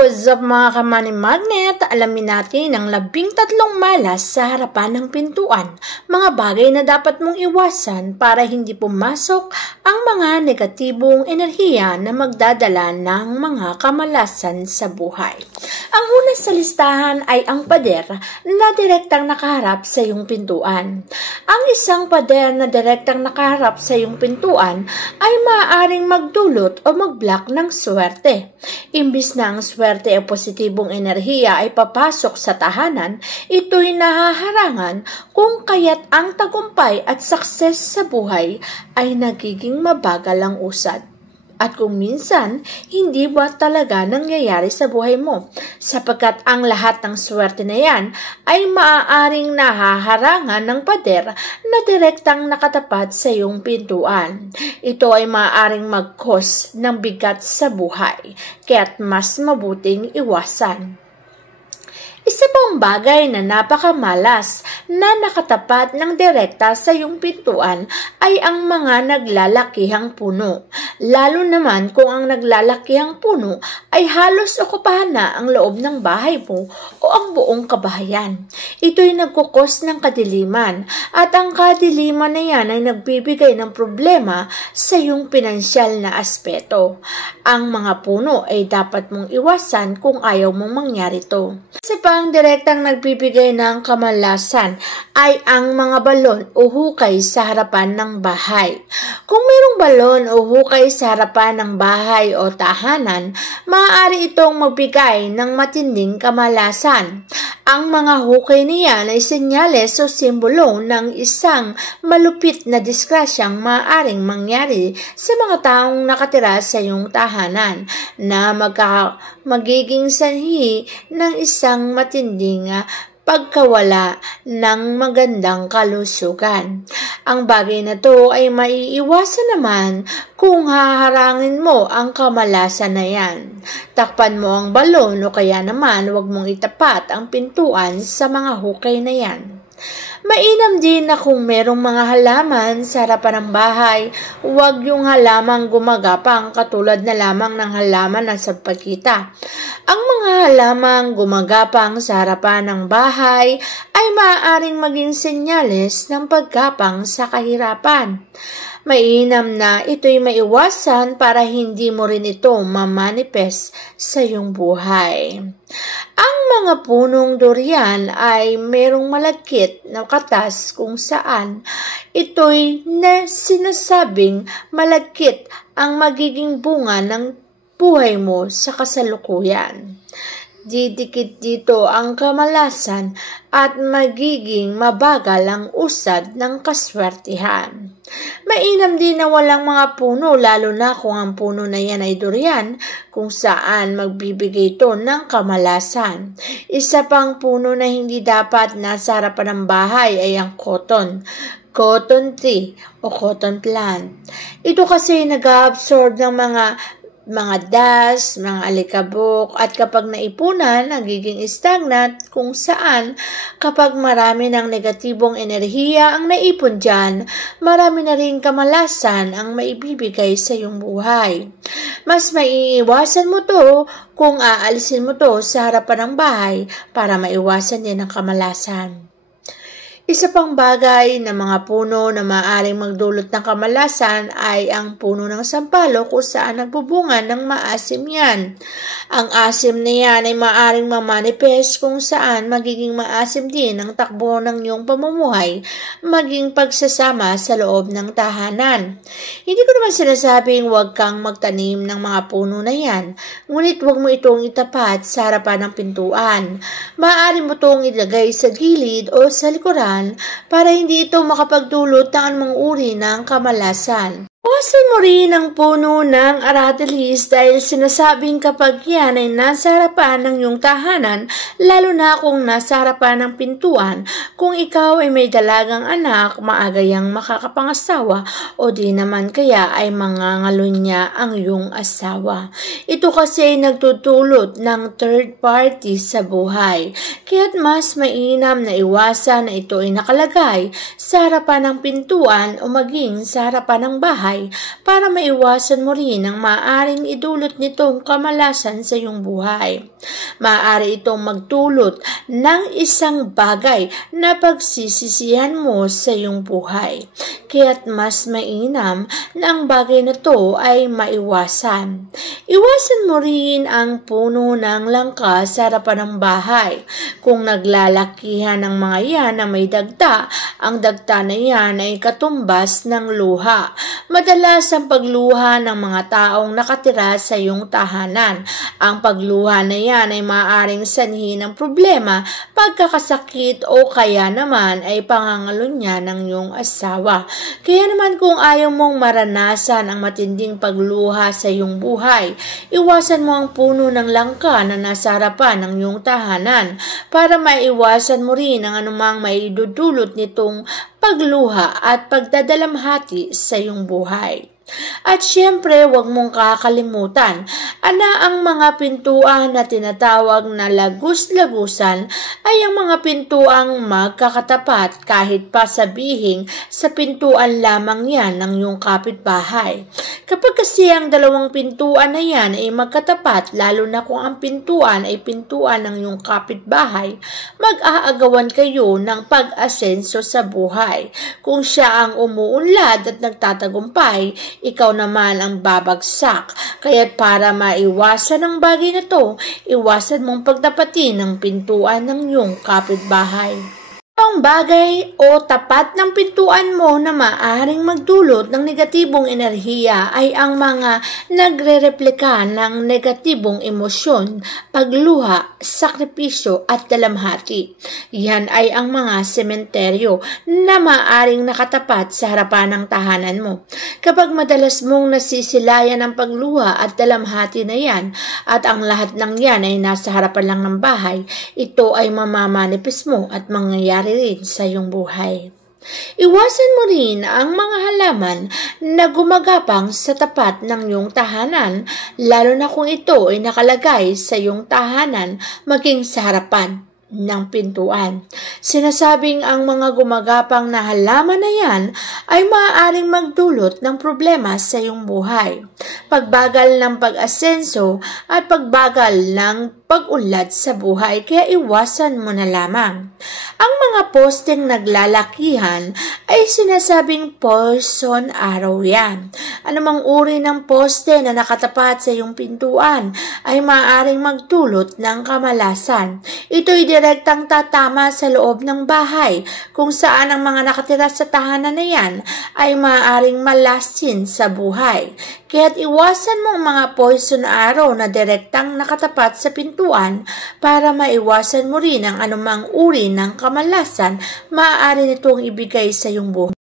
What's up mga kamani magnet? Alamin natin ang 13 malas sa harapan ng pintuan. Mga bagay na dapat mong iwasan para hindi pumasok ang mga negatibong enerhiya na magdadala ng mga kamalasan sa buhay. Ang una sa listahan ay ang pader na direktang nakaharap sa iyong pintuan. Ang isang pader na direktang nakaharap sa iyong pintuan ay maaaring magdulot o mag-block ng swerte. Imbis na ang swerte o positibong enerhiya ay papasok sa tahanan, ito'y nahaharangan kung kaya't ang tagumpay at success sa buhay ay nagiging mabagal ang usad. At kung minsan, hindi ba talaga nangyayari sa buhay mo? Sapagkat ang lahat ng swerte na yan ay maaaring nahaharangan ng pader na direktang nakatapat sa iyong pintuan. Ito ay maaaring mag-cause ng bigat sa buhay, kaya't mas mabuting iwasan. Isa pang bagay na napakamalas na nakatapat ng direkta sa iyong pintuan ay ang mga naglalakihang puno. Lalo naman kung ang naglalakihang puno ay halos okupahan na ang loob ng bahay mo o ang buong kabahayan. Ito'y nagkukos ng kadiliman at ang kadiliman na yan ay nagbibigay ng problema sa iyong pinansyal na aspeto. Ang mga puno ay dapat mong iwasan kung ayaw mong mangyari ito. Isa pa ang direktang nagbibigay ng kamalasan ay ang mga balon o hukay sa harapan ng bahay. Kung mayroong balon o hukay sa harapan ng bahay o tahanan, maaari itong magbigay ng matinding kamalasan. Ang mga hukay niyan ay senyales o simbolo ng isang malupit na disgrasyang maaaring mangyari sa mga taong nakatira sa iyong tahanan na magiging sanhi ng isang matinding pagkawala ng magandang kalusugan. Ang bagay na to ay maiiwasan naman kung haharangin mo ang kamalasan na yan. Takpan mo ang balon o kaya naman huwag mong itapat ang pintuan sa mga hukay na yan. Mainam din na kung merong mga halaman sa harapan ng bahay, huwag yung halamang gumagapang katulad na lamang ng halaman na sa pagkita. Ang mga halamang gumagapang sa harapan ng bahay ay maaaring maging senyales ng paggapang sa kahirapan. Mainam na ito'y maiwasan para hindi mo rin ito mamanifest sa iyong buhay. Ang mga punong durian ay merong malagkit na katas kung saan ito'y sinasabing malagkit ang magiging bunga ng buhay mo sa kasalukuyan. Didikit dito ang kamalasan at magiging mabagal ang usad ng kaswertihan. Mainam din na walang mga puno lalo na kung ang puno na yan ay durian kung saan magbibigay ito ng kamalasan. Isa pang puno na hindi dapat nasa harapan ng bahay ay ang cotton tree o cotton plant. Ito kasi nag-absorb ng mga dust, mga alikabok at kapag naipunan, nagiging stagnant kung saan kapag marami ng negatibong enerhiya ang naipon dyan, marami na rin kamalasan ang maibibigay sa iyong buhay. Mas maiiwasan mo to kung aalisin mo to sa harapan ng bahay para maiwasan din ang kamalasan. Isa pang bagay na mga puno na maaaring magdulot ng kamalasan ay ang puno ng sampalok kung saan nagbubunga ng maasim yan. Ang asim na yan ay maaaring mamanifest kung saan magiging maasim din ang takbo ng iyong pamumuhay, maging pagsasama sa loob ng tahanan. Hindi ko naman sinasabing huwag kang magtanim ng mga puno na yan, ngunit huwag mo itong itapat sa harapan ng pintuan. Maaari mo itong ilagay sa gilid o sa likuran para hindi ito makapagdulot ng anumang uri ng kamalasan. Iwasan mo rin ang puno ng aratilis dahil sinasabing kapag yan ay nasa harapan ng iyong tahanan, lalo na kung nasa harapan ng pintuan, kung ikaw ay may dalagang anak, maaga yang makakapangasawa o di naman kaya ay mangangalunya ang iyong asawa. Ito kasi ay nagtutulot ng third party sa buhay, kaya't mas mainam na iwasan na ito ay nakalagay sa harapan ng pintuan o maging sa harapan ng bahay bahay para maiwasan mo rin ang maaaring idulot nitong kamalasan sa iyong buhay. Maaari itong magdulot ng isang bagay na pagsisisihan mo sa iyong buhay. Kaya't mas mainam na ang bagay na to ay maiwasan. Iwasan mo rin ang puno ng langka sa harapan ng bahay. Kung naglalakihan ng mga yan na may dagta, ang dagta na yan ay katumbas ng luha. Madalas ang pagluha ng mga taong nakatira sa iyong tahanan. Ang pagluha na yan ay maaaring sanhi ng problema, pagkakasakit o kaya naman ay pangangalunya ng iyong asawa. Kaya naman kung ayaw mong maranasan ang matinding pagluha sa iyong buhay, iwasan mo ang puno ng langka na nasa harapan ng iyong tahanan para maiwasan mo rin ang anumang maidudulot nitong pagluha at pagdadalamhati sa iyong buhay. At syempre, huwag mong kakalimutan na ang mga pintuan na tinatawag na lagus-lagusan ay ang mga pintuang magkakatapat kahit pa sabihing sa pintuan lamang yan ng iyong kapitbahay. Kapag kasi ang dalawang pintuan na yan ay magkatapat, lalo na kung ang pintuan ay pintuan ng iyong kapitbahay, mag-aagawan kayo ng pag-asenso sa buhay. Kung siya ang umuunlad at nagtatagumpay, ikaw naman ang babagsak. Kaya't para maiwasan ang bagay na to, iwasan mong pagtapatin ng pintuan ng iyong kapitbahay. Ang bagay o tapat ng pintuan mo na maaaring magdulot ng negatibong enerhiya ay ang mga nagre-replika ng negatibong emosyon, pagluha, sakripisyo at dalamhati. Yan ay ang mga sementeryo na maaaring nakatapat sa harapan ng tahanan mo. Kapag madalas mong nasisilayan ang pagluha at dalamhati na yan at ang lahat ng yan ay nasa harapan lang ng bahay, ito ay mamamanipis mo at mangyayari rin sa iyong buhay. Iwasan mo rin ang mga halaman na gumagapang sa tapat ng iyong tahanan, lalo na kung ito ay nakalagay sa iyong tahanan maging sa harapan ng pintuan. Sinasabing ang mga gumagapang na halaman na yan ay maaaring magdulot ng problema sa iyong buhay. Pagbagal ng pag-asenso at pagbagal ng pag-unlad sa buhay, kaya iwasan mo na lamang. Ang mga posteng naglalakihan ay sinasabing poison arrow yan. Anumang uri ng poste na nakatapat sa iyong pintuan ay maaaring magdulot ng kamalasan. Ito'y direktang tatama sa loob ng bahay kung saan ang mga nakatira sa tahanan na yan ay maaaring malasin sa buhay. Kaya't iwasan mo ang mga poison arrow na direktang nakatapat sa pintuan para maiwasan mo rin ang anumang uri ng kamalasan maaari nitong ibigay sa iyong buhay.